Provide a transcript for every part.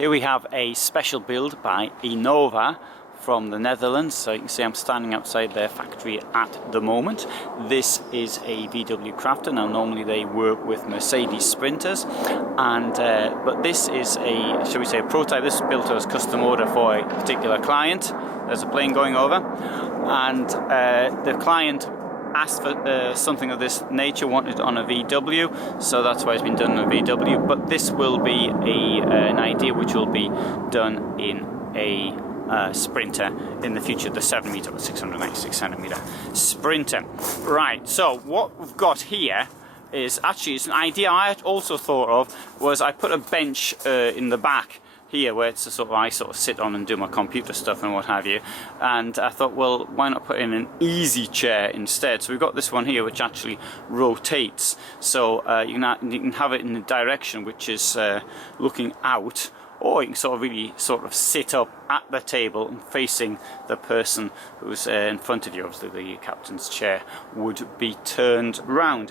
Here we have a special build by Innova from the Netherlands. So you can see I'm standing outside their factory at the moment. This is a VW Crafter. Now normally they work with Mercedes Sprinters, and but this is a, shall we say, a prototype. This is built as custom order for a particular client. There's a plane going over, and the client asked for something of this nature, wanted it on a VW, so that's why it's been done on a VW. But this will be an idea which will be done in a Sprinter in the future, the 7 meter or 696 centimeter Sprinter. Right, so what we've got here is actually, it's an idea I had also thought of, was I put a bench in the back here where it's I sort of sit on and do my computer stuff and what have you, and I thought, well, why not put in an easy chair instead? So we've got this one here which actually rotates, so you can have it in a direction which is looking out, or you can really sit up at the table and facing the person who's in front of you. Obviously the captain's chair would be turned round.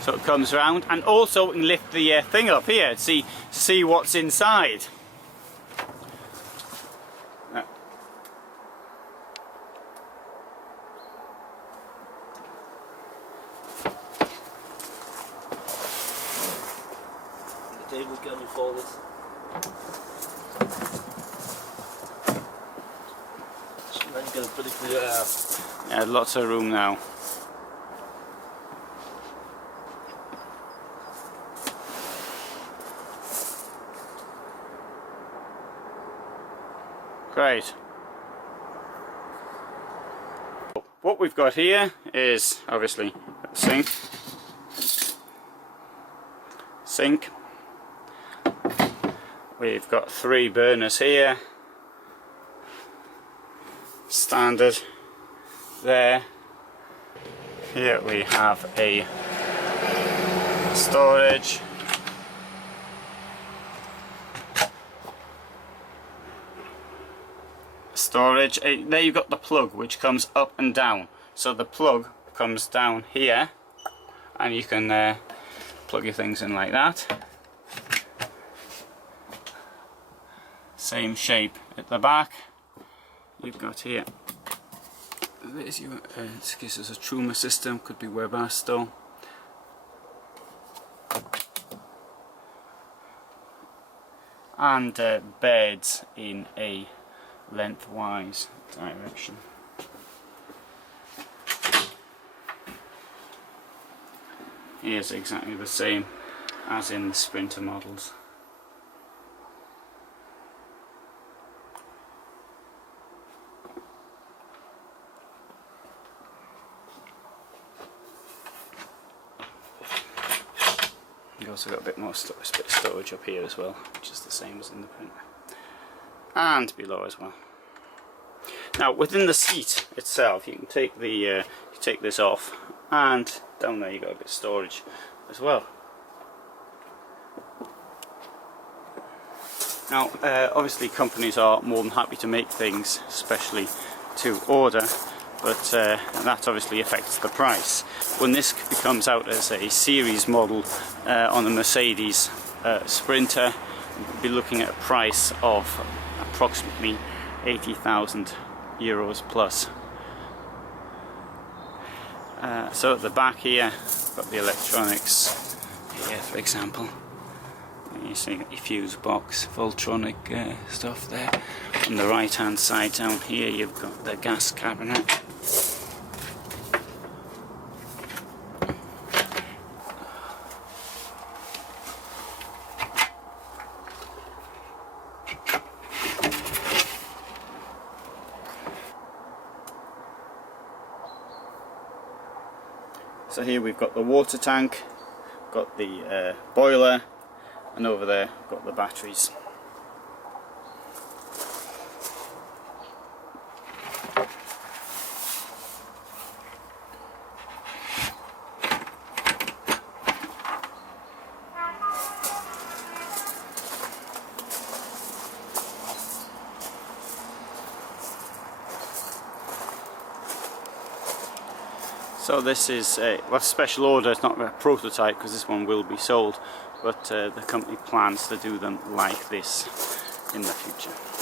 So it comes around, and also we can lift the thing up here to see what's inside. The table's getting folded. So then you're going to put it through out. Yeah, lots of room now. Great. What we've got here is obviously a sink. We've got 3 burners here, standard there. Here we have a storage. There you've got the plug which comes up and down. So the plug comes down here, and you can plug your things in like that. Same shape at the back. You've got here, there's your, in this case it's a Truma system, could be Webasto. And beds in a lengthwise direction. Here's exactly the same as in the Sprinter models. You've also got a bit more storage up here as well, which is the same as in the printer. And below as well. Now within the seat itself, you can take the you take this off, and down there you got a bit of storage as well. Now obviously companies are more than happy to make things especially to order, but that obviously affects the price. When this comes out as a series model on the Mercedes Sprinter, we'll be looking at a price of approximately 80,000 euros plus. So at the back here, got the electronics here, for example. You see your fuse box, Voltronic stuff there. On the right hand side down here you've got the gas cabinet. So here we've got the water tank, got the boiler, and over there got the batteries. So this is a special order, it's not a prototype because this one will be sold, but the company plans to do them like this in the future.